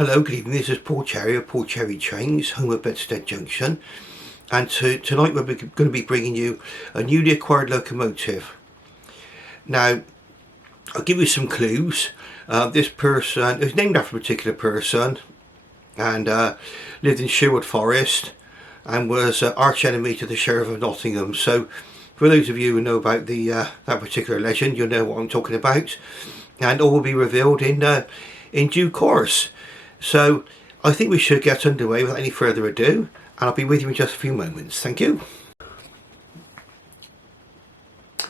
Hello, good evening. This is Paul Cherry of Paul Cherry Trains, home of Bedstead Junction. And tonight we're going to be bringing you a newly acquired locomotive. Now, I'll give you some clues. This person is named after a particular person and lived in Sherwood Forest and was arch enemy to the Sheriff of Nottingham. So, for those of you who know about that particular legend, you'll know what I'm talking about. And all will be revealed in due course. So I think we should get underway without any further ado, and I'll be with you in just a few moments. Thank you.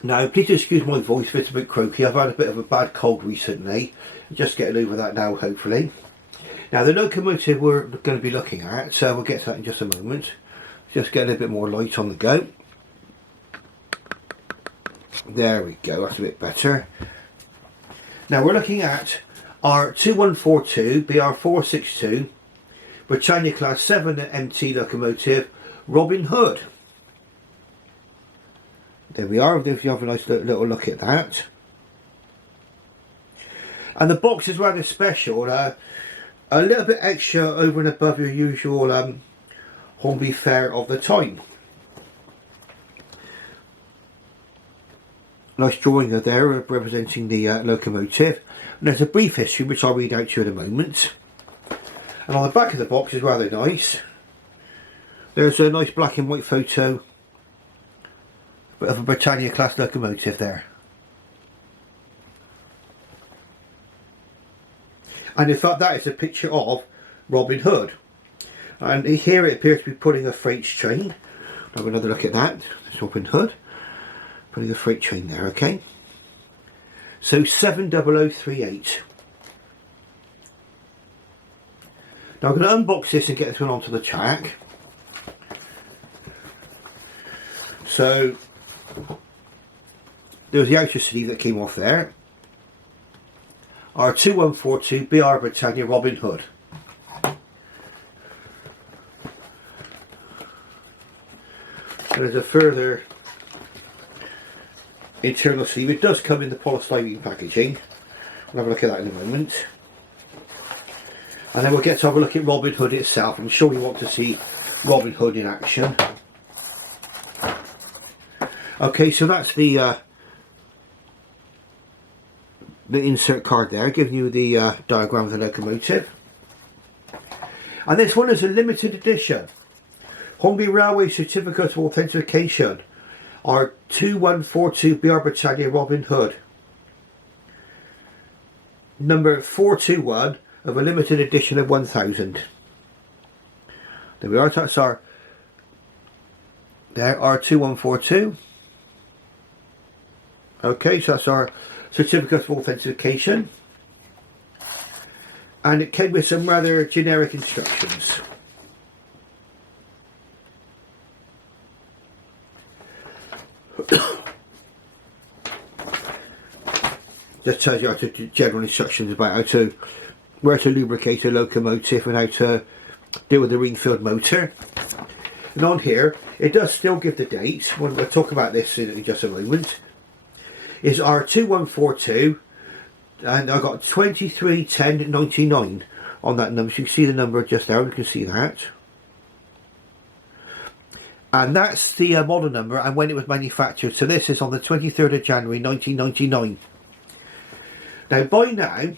Now, please excuse my voice if it's a bit croaky. I've had a bit of a bad cold recently. Just getting over that now, hopefully. Now, the locomotive we're going to be looking at, so we'll get to that in just a moment. Just get a little bit more light on the go. There we go, that's a bit better. Now, we're looking at R2142 BR462 Britannia Class 7 MT locomotive Robin Hood. There we are, if you have a nice little look at that. And the box is rather special, a little bit extra over and above your usual Hornby fare of the time. Nice drawing there representing the locomotive. And there's a brief history which I'll read out to you in a moment. And on the back of the box is rather nice. There's a nice black and white photo of a Britannia class locomotive there. And in fact that is a picture of Robin Hood. And here it appears to be pulling a freight train. Have another look at that. It's Robin Hood putting a freight train there, okay? So 70038. Now I'm going to unbox this and get this one onto the track. So there was the outer sleeve that came off there. R2142 BR Britannia Robin Hood. And there's a further internal sleeve. It does come in the polystyrene packaging. We'll have a look at that in a moment. And then we'll get to have a look at Robin Hood itself. I'm sure you want to see Robin Hood in action. Okay, so that's the insert card there, giving you the diagram of the locomotive. And this one is a limited edition Hornby Railway Certificate of Authentication R2142 BR Britannia Robin Hood, number 421 of a limited edition of 1000. There we are, that's our there, R2142. Okay, so that's our certificate of authentication, and it came with some rather generic instructions. Just tells you how to general instructions about where to lubricate a locomotive and how to deal with the ring-filled motor. And on here, it does still give the date. We'll talk about this in just a moment. Is R2142, and I got 231099 on that number. So you can see the number just there. You can see that. And that's the model number and when it was manufactured. So this is on the 23rd of January 1999. Now by now,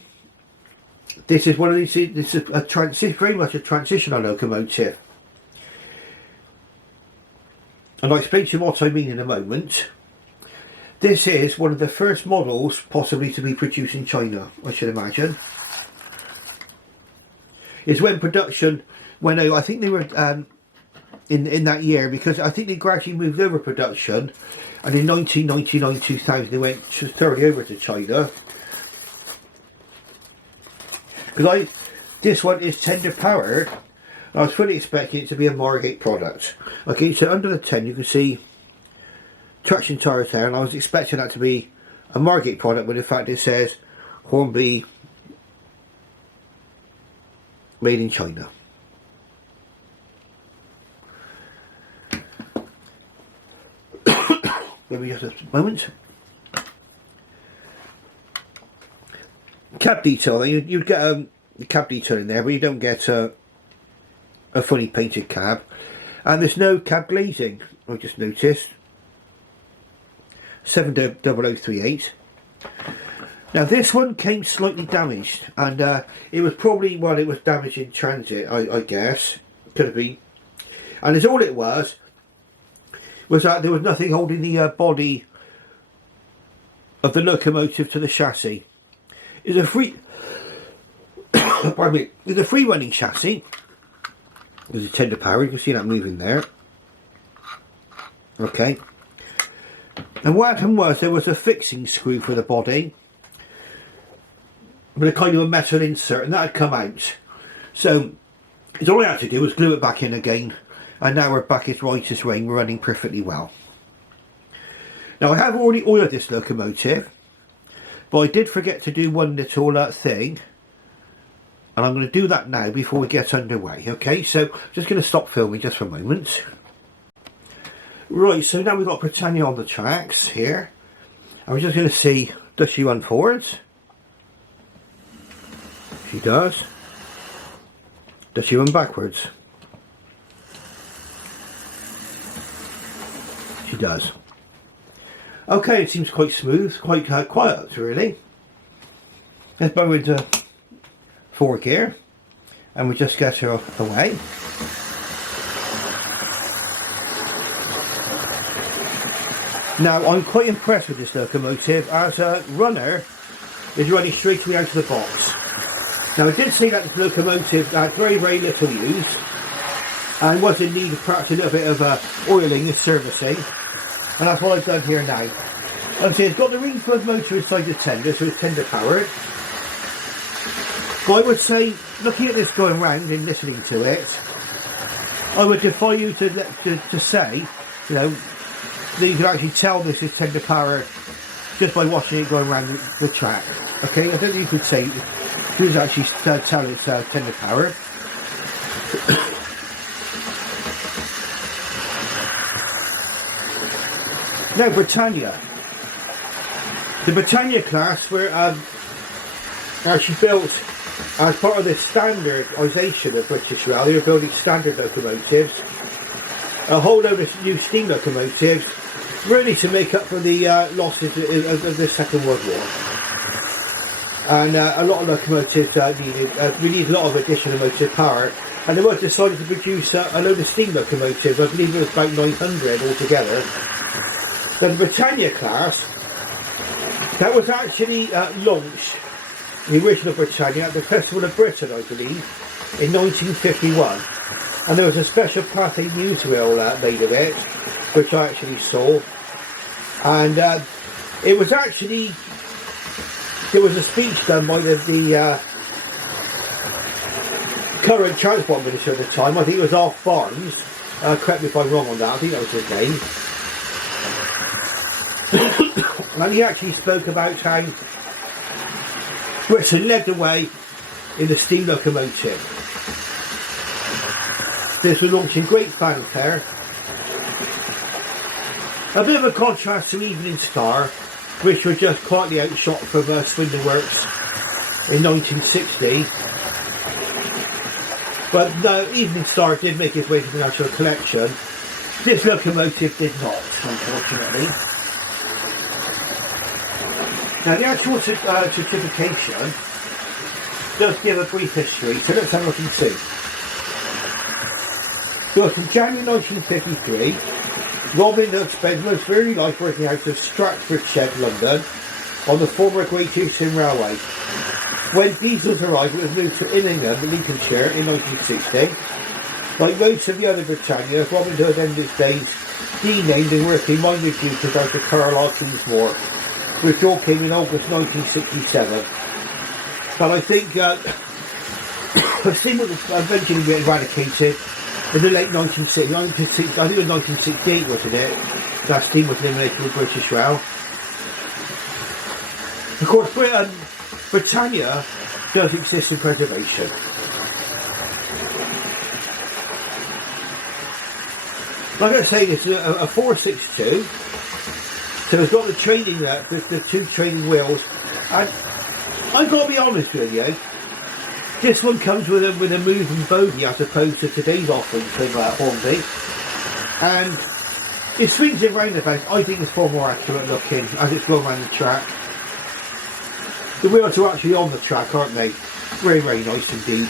this is one of these. This is very much a transitional locomotive, and I'll explain to you what I mean in a moment. This is one of the first models possibly to be produced in China, I should imagine. It's when production went out. I think they were in that year, because I think they gradually moved over production, and in 1999-2000 they went thoroughly over to China. Because this one is tender powered, I was fully expecting it to be a Margate product. Okay, so under the 10 you can see traction tyres there, and I was expecting that to be a Margate product, but in fact it says Hornby made in China. Give me just a moment. cab detail, you'd get cab detail in there, but you don't get a fully painted cab. And there's no cab glazing, I just noticed. 70038. Now this one came slightly damaged, and it was probably, well, it was damaged in transit, I guess. Could have been. And as all it was that there was nothing holding the body of the locomotive to the chassis. It's a free pardon me, it's a free running chassis. There's a tender power, you can see that moving there. Okay. And what happened was there was a fixing screw for the body with a kind of a metal insert, and that had come out. So all I had to do was glue it back in again, and now we're back as right as rain. We're running perfectly well. Now I have already oiled this locomotive, but I did forget to do one little thing, and I'm going to do that now before we get underway. Okay, so just going to stop filming just for a moment. Right, so now we've got Britannia on the tracks here, and we're just going to see, does she run forwards? She does. Does she run backwards? She does. Okay, it seems quite smooth, quite quiet really. Let's go into 4th gear, and we just get her away. Now I'm quite impressed with this locomotive. As a runner, it's running straight away out of the box. Now I did say that this locomotive had very little use and was in need of perhaps a little bit of oiling and servicing, and that's what I've done here now. Obviously it's got the Ringford motor inside the tender, so it's tender powered. But I would say, looking at this going round and listening to it, I would defy you to say, you know, that you can actually tell this is tender powered just by watching it going around the track. Okay, I don't think you could say you could actually tell it's tender powered. Now Britannia. The Britannia class were actually built as part of the standardisation of British Rail. They were building standard locomotives, a whole load of new steam locomotives, really to make up for the losses of the Second World War. And a lot of locomotives we needed a lot of additional motive power, and they were decided to produce a load of steam locomotives. I believe it was about 900 altogether. The Britannia class, that was actually launched, the original Britannia, at the Festival of Britain, I believe, in 1951. And there was a special Cathay newsreel made of it, which I actually saw. And it was actually, there was a speech done by the current Transport Minister at the time. I think it was Alf Barnes. Correct me if I'm wrong on that, I think that was his name. And he actually spoke about how Britain led the way in the steam locomotive. This was launched in great fanfare. A bit of a contrast to Evening Star, which were just quietly outshot from Swindon Works in 1960. But no, Evening Star did make its way to the National Collection. This locomotive did not, unfortunately. Now the actual certification does give a brief history, so let's have a look and see. So from January 1953, Robin Hood spent most of early life working out of Stratford Shed, London, on the former Great Eastern Railway. When diesels arrived, it was moved to Illingham, Lincolnshire, in 1960. Like most of the other Britannias, Robin Hood ended his days denamed and working minor duties out of Carlisle Kingsmore, which all came in August 1967. But I think I've seen what eventually get eradicated in the late 1960s. I think it was 1968, wasn't it? That steam was eliminated with British Rail. Of course, Britannia does exist in preservation. Like I say, this is a 462. So it's got the training there, the two training wheels, and I've got to be honest with you, This one comes with a moving bogey as opposed to today's offering from Hornby, and it swings it round about. I think it's far more accurate looking as it's going around the track. The wheels are actually on the track, aren't they? Very, very nice indeed.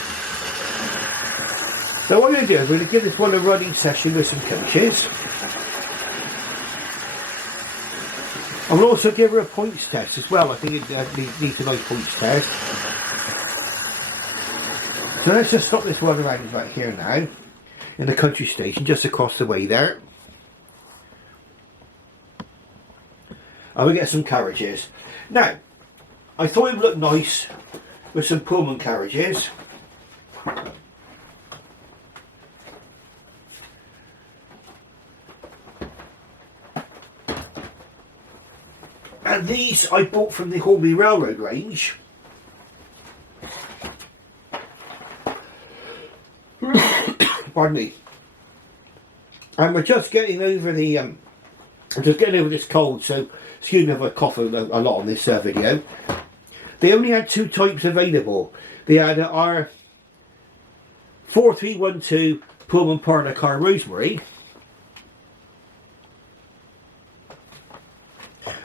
So what I'm going to do is we're going to give this one a running session with some coaches. I will also give her a points test as well. I think it needs a nice points test. So let's just stop this one around right here now, in the country station, just across the way there. And we'll get some carriages. Now, I thought it would look nice with some Pullman carriages. And these I bought from the Hornby Railroad range. Pardon me. And we're just getting over the I'm just getting over this cold, so excuse me if I cough a lot on this video. They only had two types available. They had our R2142 Pullman Parlour Car Rosemary,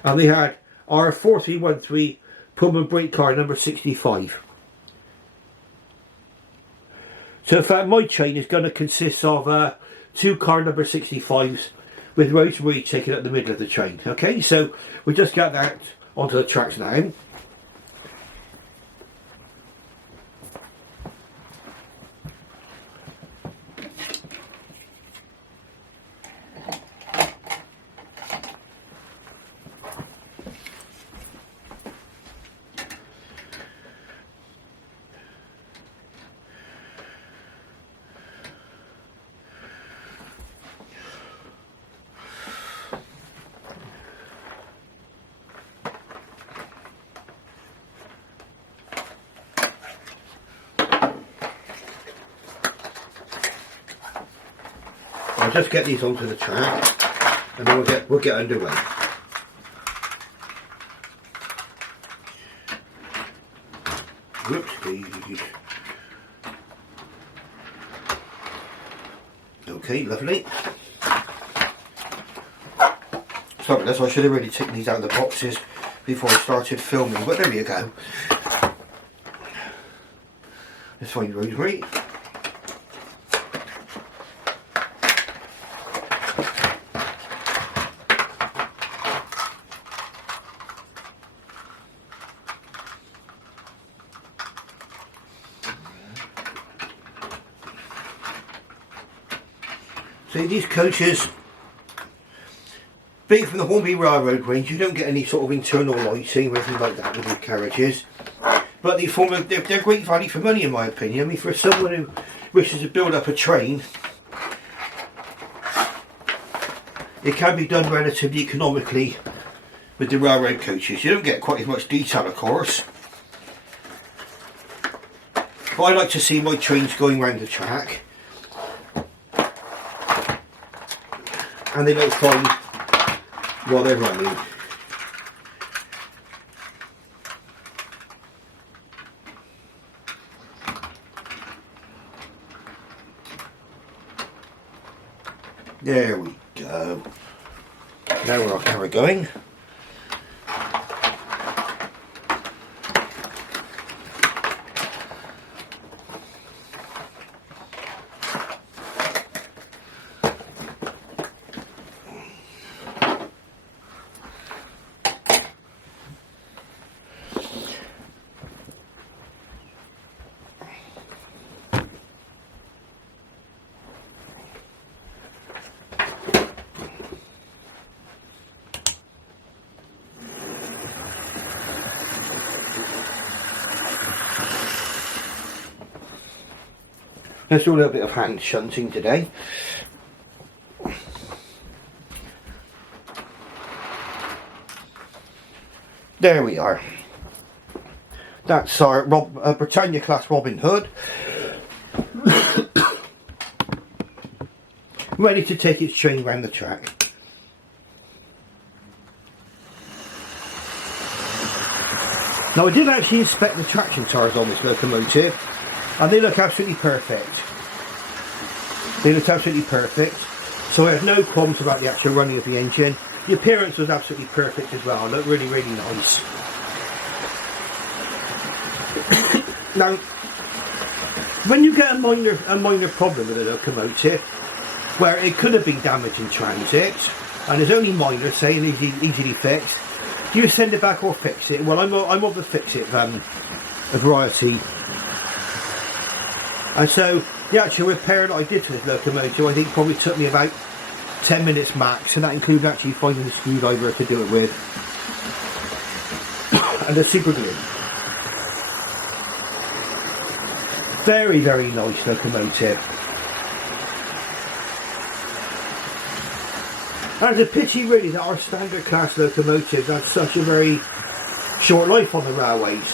and they had our R4313 Pullman Brake Car number 65. So in fact my train is going to consist of two car number 65s with Rosemary taken up the middle of the train. Okay, so we just got that onto the tracks now. I'll just get these onto the track and then we'll get underway. Whoopsie. Okay, lovely. Sorry, that's why I should have really taken these out of the boxes before I started filming, but there you go. Let's find Rosemary. See, these coaches, being from the Hornby Railroad range, you don't get any sort of internal lighting or anything like that with these carriages. But they're great value for money in my opinion. I mean, for someone who wishes to build up a train, it can be done relatively economically with the railroad coaches. You don't get quite as much detail, of course. But I like to see my trains going around the track. And they look fine while they're running. There we go. Now we're going. Let's do a little bit of hand shunting today. There we are. That's our Britannia class Robin Hood. Ready to take its train round the track. Now I did actually inspect the traction tyres on this locomotive, And they look absolutely perfect. They looked absolutely perfect. So I had no problems about the actual running of the engine. The appearance was absolutely perfect as well. It looked really, really nice. Now, when you get a minor problem with a locomotive, where it could have been damaged in transit, and it's only minor, say, and easily fixed, do you send it back or fix it? Well, I'm of the fix it variety. And so the actual repair that I did to this locomotive, I think probably took me about 10 minutes max, and that included actually finding the screwdriver to do it with, and the super glue. Very, very nice locomotive. And it's a pity really that our standard class locomotives have such a very short life on the railways.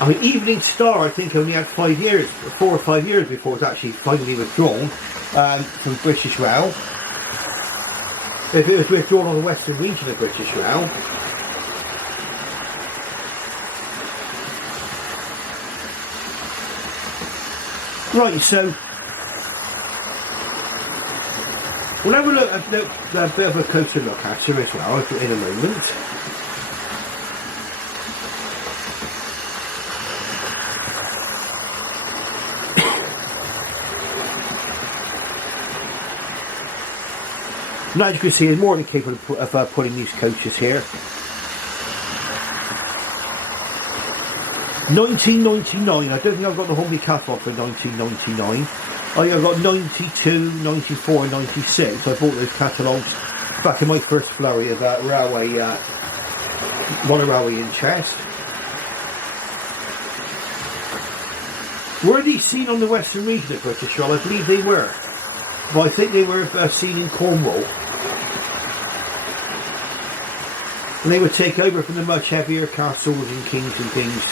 I mean, Evening Star, I think, only had 4 or 5 years before it was actually finally withdrawn from British Rail. If it was withdrawn on the Western region of British Rail. Right, so we'll have a look at a bit of a closer look at her as well in a moment. Now, as you can see, it's more than capable of putting these coaches here. 1999, I don't think I've got the Hornby catalogue for 1999. I've got 92, 94 and 96. I bought those catalogues back in my first flurry of railway, monorailway interest. Were these seen on the Western region of British Rail? I believe they were. But I think they were seen in Cornwall. And they would take over from the much heavier Castles and Kings and Kings.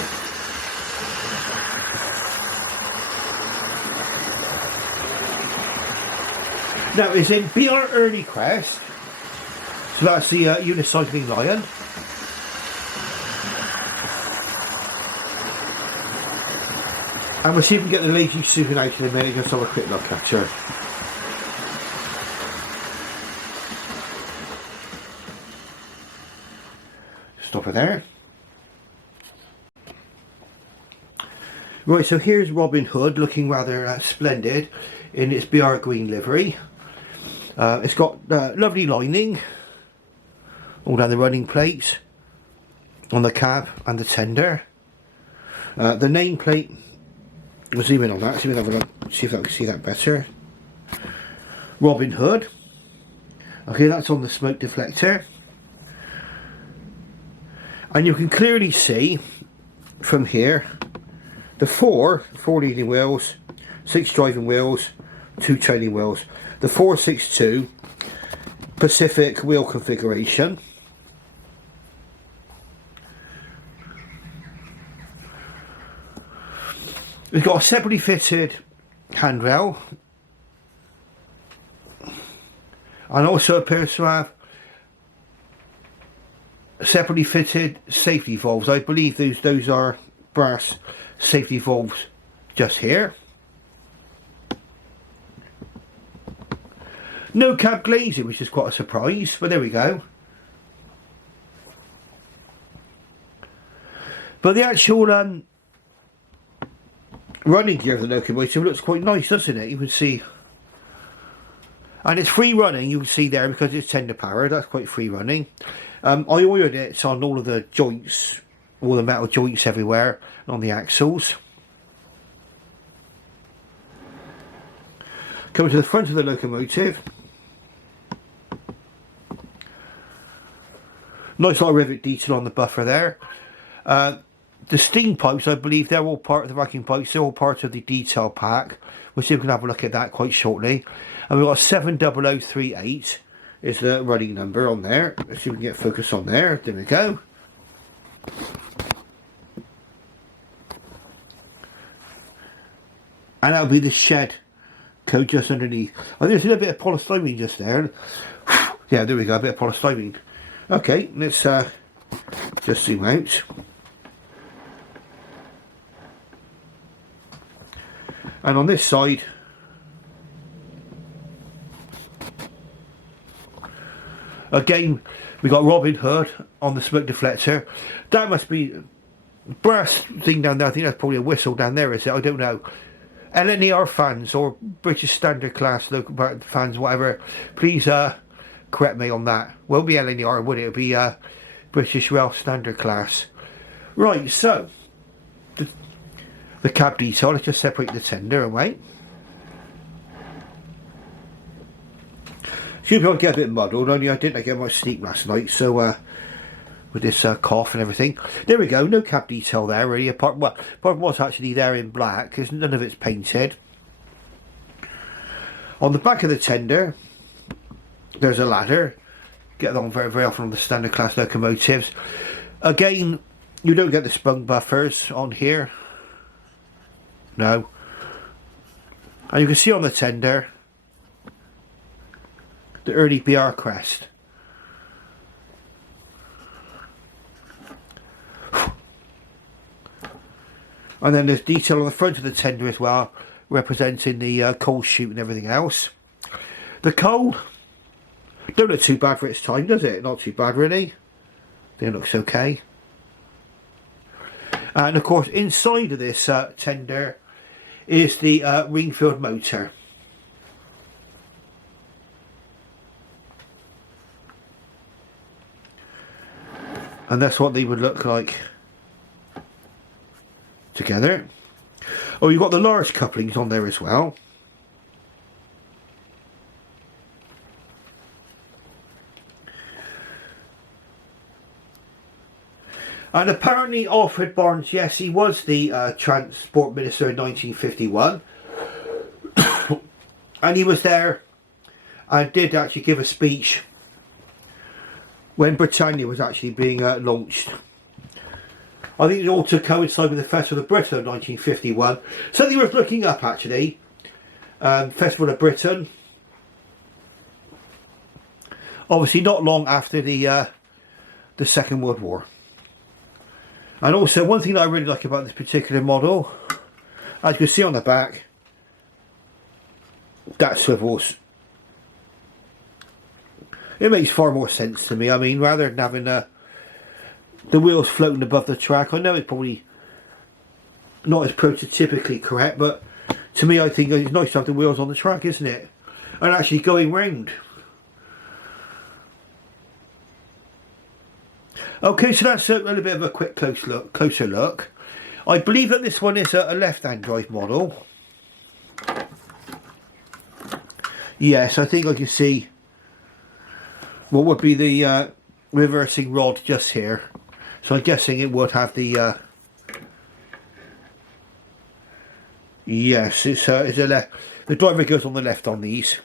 Now it's in BR Early Crest, so that's the unicycling Lion. And we'll see if we can get the Lazy Susan out in a minute, just have a quick look at her. Stop her there. Right, so here's Robin Hood looking rather splendid in its BR green livery. It's got lovely lining all down the running plates, on the cab and the tender. The nameplate, we'll zoom in on that, see if I can see that better. Robin Hood. Okay, that's on the smoke deflector. And you can clearly see from here the four leading wheels, 6 driving wheels, 2 trailing wheels. The 462 Pacific wheel configuration. We've got a separately fitted handrail, and also appears to have separately fitted safety valves. I believe those are brass safety valves just here. No cab glazing, which is quite a surprise, but there we go. But the actual running gear of the locomotive looks quite nice, doesn't it? You can see, and it's free running, you can see there, because it's tender powered. That's quite free running. I oiled it on all of the joints, all the metal joints everywhere, and on the axles. Coming to the front of the locomotive. Nice little rivet detail on the buffer there. The steam pipes, I believe they're all part of the racking pipes, they're all part of the detail pack. We'll see if we can have a look at that quite shortly. And we've got 70038 is the running number on there. Let's see if we can get focus on there. There we go. And that'll be the shed code just underneath. Oh, there's a little bit of polystyrene just there. Yeah, there we go, a bit of polystyrene. Okay, let's just zoom out. And on this side, again, we got Robin Hood on the smoke deflector. That must be brass thing down there. I think that's probably a whistle down there, is it? I don't know. LNER fans or British Standard Class local fans, whatever, please correct me on that. Won't be LNER, would it? It'll be British Rail Standard Class. Right, so the cab detail. Let's just separate the tender away. Should be able to get a bit muddled, only I didn't get much sleep last night, so with this cough and everything. There we go, no cab detail there really, apart from what's actually there in black, because none of it's painted. On the back of the tender, there's a ladder. Get that on very, very often on the standard class locomotives. Again, you don't get the sprung buffers on here. No. And you can see on the tender, the early BR crest. And then there's detail on the front of the tender as well, representing the coal chute and everything else. The coal don't look too bad for its time, does it? Not too bad really. It looks okay. And of course inside of this tender is the ring-filled motor. And that's what they would look like together. Oh, you've got the large couplings on there as well. And apparently Alfred Barnes, yes, he was the Transport Minister in 1951. And he was there and did actually give a speech when Britannia was actually being launched. I think it all to coincide with the Festival of Britain in 1951. Something worth looking up actually. Festival of Britain. Obviously not long after the Second World War. And also one thing that I really like about this particular model, as you can see on the back, that swivels. It makes far more sense to me. I mean, rather than having the wheels floating above the track, I know it's probably not as prototypically correct, but to me I think it's nice to have the wheels on the track, isn't it? And actually going round. Okay, so that's a little bit of a quick closer look. I believe that this one is a left-hand drive model. Yes, I think I can see what would be the reversing rod just here. So I'm guessing it would have the yes, it's a left. The driver goes on the left on these.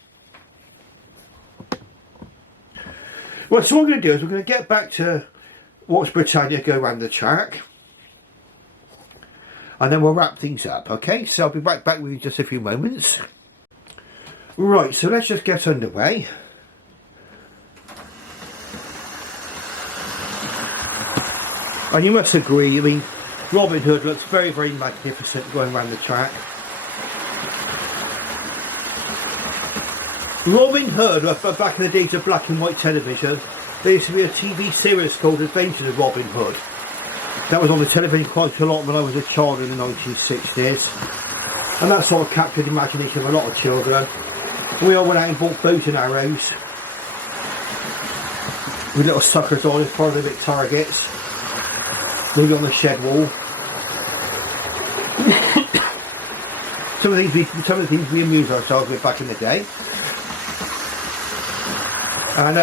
Well, so what we're going to do is we're going to get back to watch Britannia go around the track, and then we'll wrap things up. Okay, so I'll be back with you in just a few moments. Right, so let's just get underway. And you must agree, I mean, Robin Hood looks very, very magnificent going around the track. Robin Hood, back in the days of black and white television, there used to be a TV series called Adventures of Robin Hood. That was on the television quite a lot when I was a child in the 1960s. And that sort of captured the imagination of a lot of children. And we all went out and bought bows and arrows with little suckers on as part of the big targets. Maybe on the shed wall. some of the things we amused ourselves with back in the day. And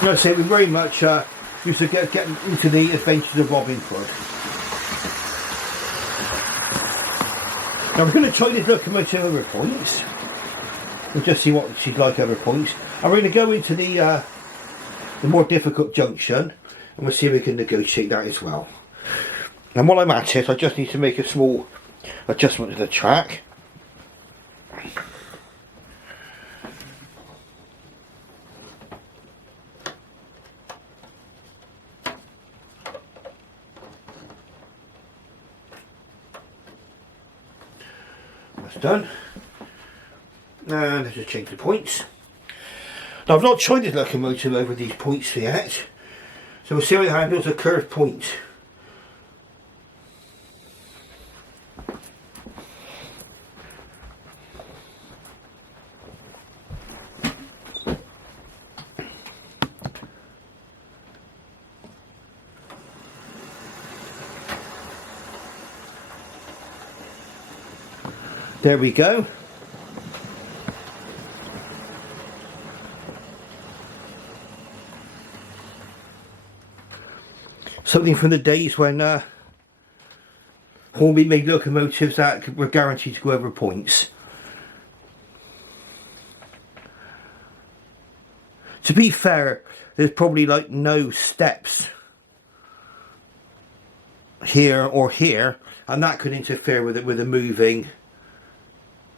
you know, say we very much used to get into the adventures of Robin Hood. Now we're going to try this locomotive over points. We'll just see what she's like over points. And we're going to go into the more difficult junction, and we'll see if we can negotiate that as well. And while I'm at it, I just need to make a small adjustment to the track. That's done. And let's just change the points. Now I've not tried this locomotive over these points yet, so we'll see how it handles a curved point. There we go. Something from the days when Hornby made locomotives that were guaranteed to go over points. To be fair, there's probably like no steps here or here, and that could interfere with it with the moving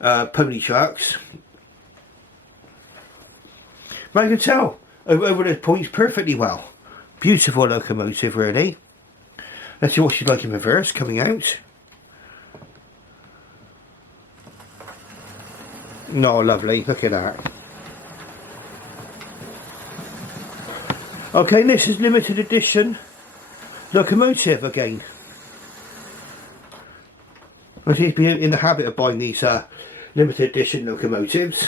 pony trucks. But I can tell over those points perfectly well. Beautiful locomotive, really. Let's see what she's like in reverse, coming out. No, lovely, look at that. Okay, this is limited edition locomotive again. I seem to be in the habit of buying these limited edition locomotives.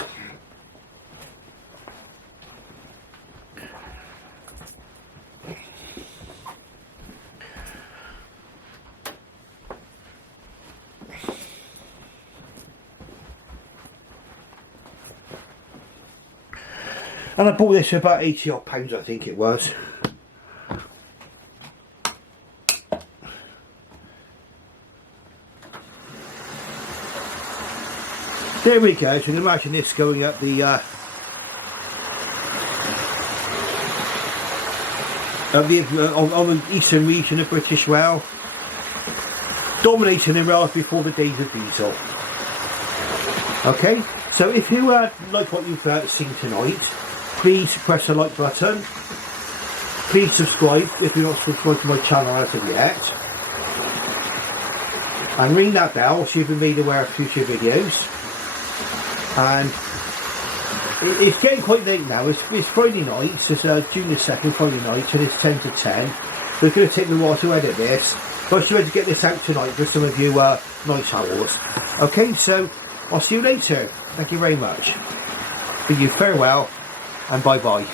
And I bought this for about £80 odd, I think it was. There we go, so you can imagine this going up the on the eastern region of British Rail, dominating the rails before the days of diesel. Okay, so if you like what you've seen tonight, please press the like button. Please subscribe if you're not subscribed to my channel as of yet. And ring that bell so you'll be made aware of future videos. And it's getting quite late now. It's Friday night, so it's June the 2nd, Friday night, and it's 10 to 10. So it's going to take me a while to edit this, but I should be able to get this out tonight for some of you night owls. Okay, so I'll see you later. Thank you very much. Bid you farewell and bye bye.